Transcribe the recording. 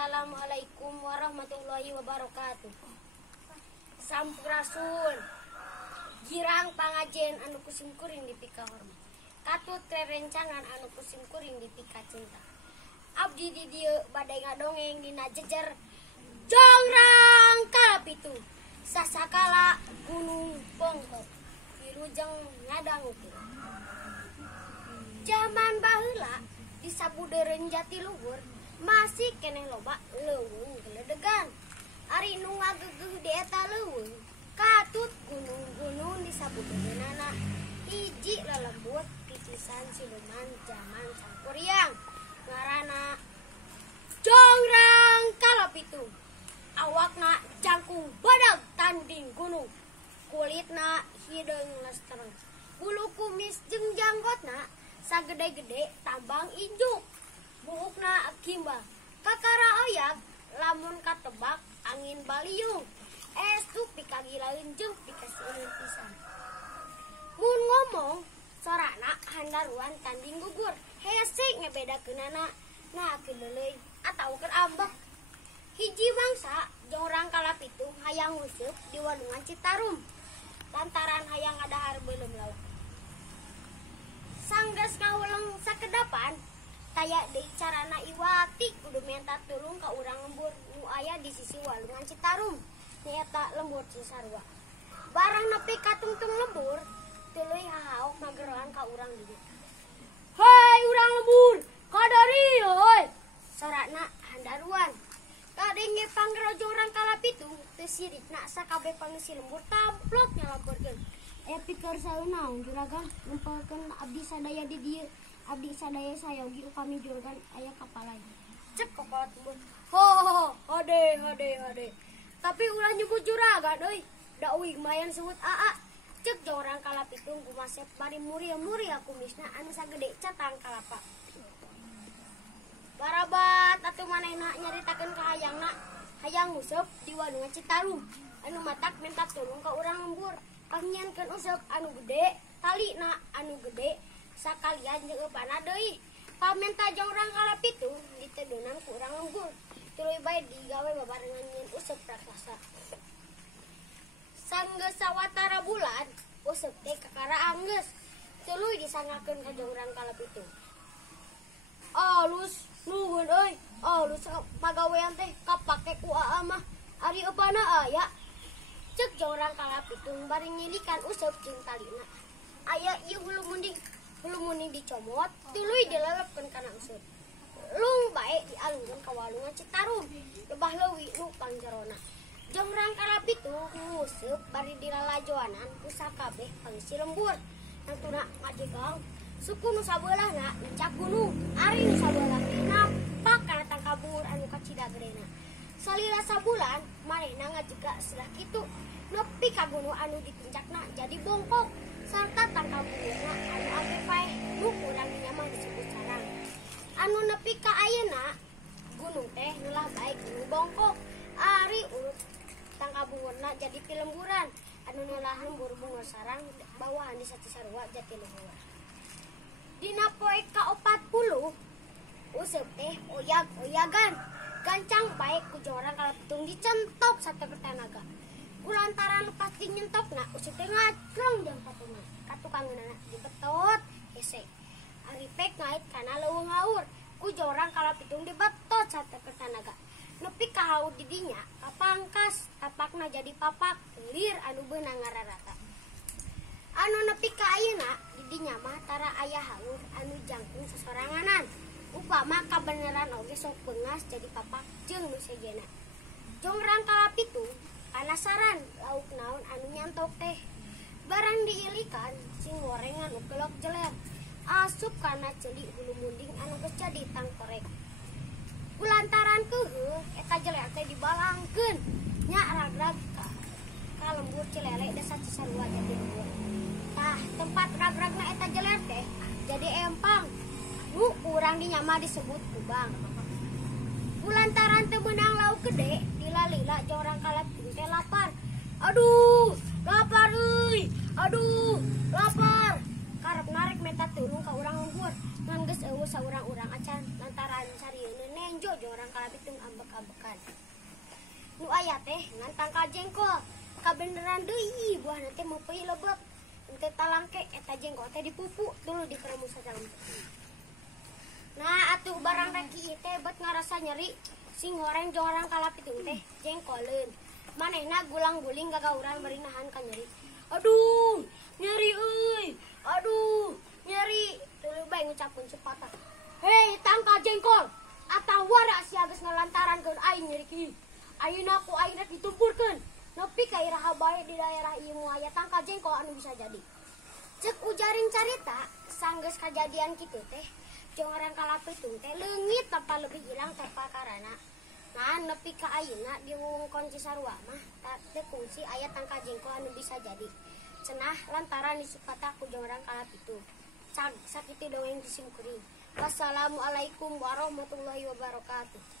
Assalamualaikum warahmatullahi wabarakatuh. Sampurasun. Girang pangajen anu kusim kuring di pika hormat. Katut rerencangan anu kusim kuring di pika cinta. Abdi di dieu badai ngadongeng dina jejer jongrang kalapitu. Sasakala gunung pongkok wilujeng ngadangukeun. Zaman baheula di sabudeureun Jatiluhur masih keneh loba leuweung geledegan. Ari nu ngageugeuh di eta leuweung katut gunung-gunung di sabudeureunana hiji lelembut titisan siluman zaman Sangkuriang ngaranna jongrang kalapitu. Awakna jangkung badag tanding gunung, kulitna hideung lesteng, bulu kumis jeung janggotna sagede-gede tambang ijuk, buukna kimbal kakara oyak lamun katebak angin baliung, estu pikagilaeun jeung pikasieun pisan. Mun ngomong sorana handaruan tanding gugur, hese ngebedakeunana nah keuleuy ataukah ambek. Hiji mangsa jongrang kalapitu hayang nguseup di Wadungan Citarum lantaran hayang ngadahar beuleum lauk. Sanggeus ngaweleng sakedapan taya deui carana iwati kudu minta tulung ka urang lembur nu aya di sisi Walungan Citarum nyaeta lembur Cisarua. Barang nepi ka tungtung lembur tuluy hahaok ngageroan ka urang dieu. "Hei urang lembur, kadari heuy," sorana handaruan. Kadenge panggero jongrang kalapitu teu sirikna sakabeh pangisi lembur tamplok nyalaporkeun. Pikir saeun naon juragan ngumpulkeun abdi sadaya di dieu. Abdi sadaya sayogi upami juragan aya kapalai. Cek kokolot lembur. Ho, hade. Tapi ulah nyebut juragan euy. Da uing mayan sebut aa. Cek jongrang kalapitu kumasep bari muria-muria kumisna anu sagede catang kalapa. Barabat atuh manehna nyaritakeun ka hayangna hayang nguseup di Wadungan Citarum anu matak minta tulung ka urang lembur pangnyiankeun useup anu gede talina anu gede sakalian jeung eupana deui. Pamenta jongrang kalapitu diteudeunang ku urang lembur tuluy bae digawe babarengan nyieun useup raksasa. Sanggeus sawatara bulan useup teh kakara anggeus tuluy disangakeun ka jongrang kalapitu. Alus nuhun euy, alus pagawean teh kapake ku aa mah ari eupana aya. Cek jongrang kalapitu bari nyilikan useup jeung talina. Aya ieu hulu munding dicomot tuluy dilelepkeun kana useup. Lung bae dialungkeun ka Walungan Citarum lebah leuwih nu pangjerona. Jongrang kalapitu nguseup bari dilalajoanan ku sakabeh pangisi lembur. Tantuna majegang suku nu sabeulahna encak gunung, ari nu sabeulahna nampak kana tangkabungur anu kacida gedena. Salila sabulan manehna ngajega selah kitu nepi ka gunung anu di puncakna jadi bongkok sarta tangkabungurna anu abeh paeh nu urang nyaman disebut sarang. Anu nepi ka ayeuna gunung teh neulah bae gunung bongkok, ari urut tangkabungurna jadi pilemburan anu neulah lembur bungur sarang bawahan di Cisarua Jatiluhur. Dina poe ka-40 useup teh oyag-oyagan gancang bae ku jongrang kalapitung dicentok sateger tanaga. Kulantaran pasti nyentokna useup teh ngacrong jeung patuna. Katukangeunana dibetot hese. Ari pek ngait kana leuweung haur ku jongrang kalapitung dibetot sateger tanaga. Nepi ka haur di dinya kapangkas tapakna jadi papak lir anu beunang ngararata. Anu nepi ka ayeuna di dinya mah tara aya haur anu jangkung sasoranganan. Upama kabeneran oge sok beungas jadi papak jeung nu sejena. Jongrang kalapitu penasaran lauk naon anu nyantok teh. Barang diilikan sing gorengan nu kelok jeler. Asup kana ceuli hulu munding anu geus jadi tangkorek. Kulantaran keuheuh eta jeler teh dibalangkeun nya ragrag ka lembur Cilele desa Cisarua Jatiluhur. Tah tempat ragragna eta jeler teh jadi empang nu urang dinyama disebut kubang. Kulantaran teu meunang lauk gede dilalila jongrang kalapitu teh lapar. Aduh lapar euy, aduh lapar. Karep narek minta tulung ka urang lembur ngan geus eueuh saurang-urang acan lantaran sarieun nenjo jongrang kalapitu ambek kabekan. Nu aya teh ngan tangka jengkol. Kabeneran deui buah nanti meupeui lebeb. Ente talangke eta jengkol teh dipupu dulu dikeremus dalam. Nah, atuh barang rek ieu teh bet ngarasa nyeri. Sing goreng jeung orang kalapitung teh jengkoleun. Manehna gulang-guling gagauran bari nahan ka nyeri. Aduh, nyeri euy. Aduh, nyeri. Tuluy bae ngucapkeun sepatah. Hei, tangka jengkol. Atawara sia geus ngalantarankeun aing nyeri kieu. Ayeuna ku aing rek ditumpurkeun. Nepi ka iraha bae di daerah ieu moal aya tangka jengkol anu bisa jadi. Cek ujaring carita, sanggeus kajadian kitu teh, jeung orang kalapitung teh leungit tanpa lebih hilang tanpa karana. Nah, nepi ka ayeuna di wewengkon Cisarua mah teu kungsi aya tangka jengkol anu bisa jadi. Cenah lantaran disepatah ku jeung orang kalapitung. Cag sakitu dongeng disimkuring. Wassalamualaikum warahmatullahi wabarakatuh.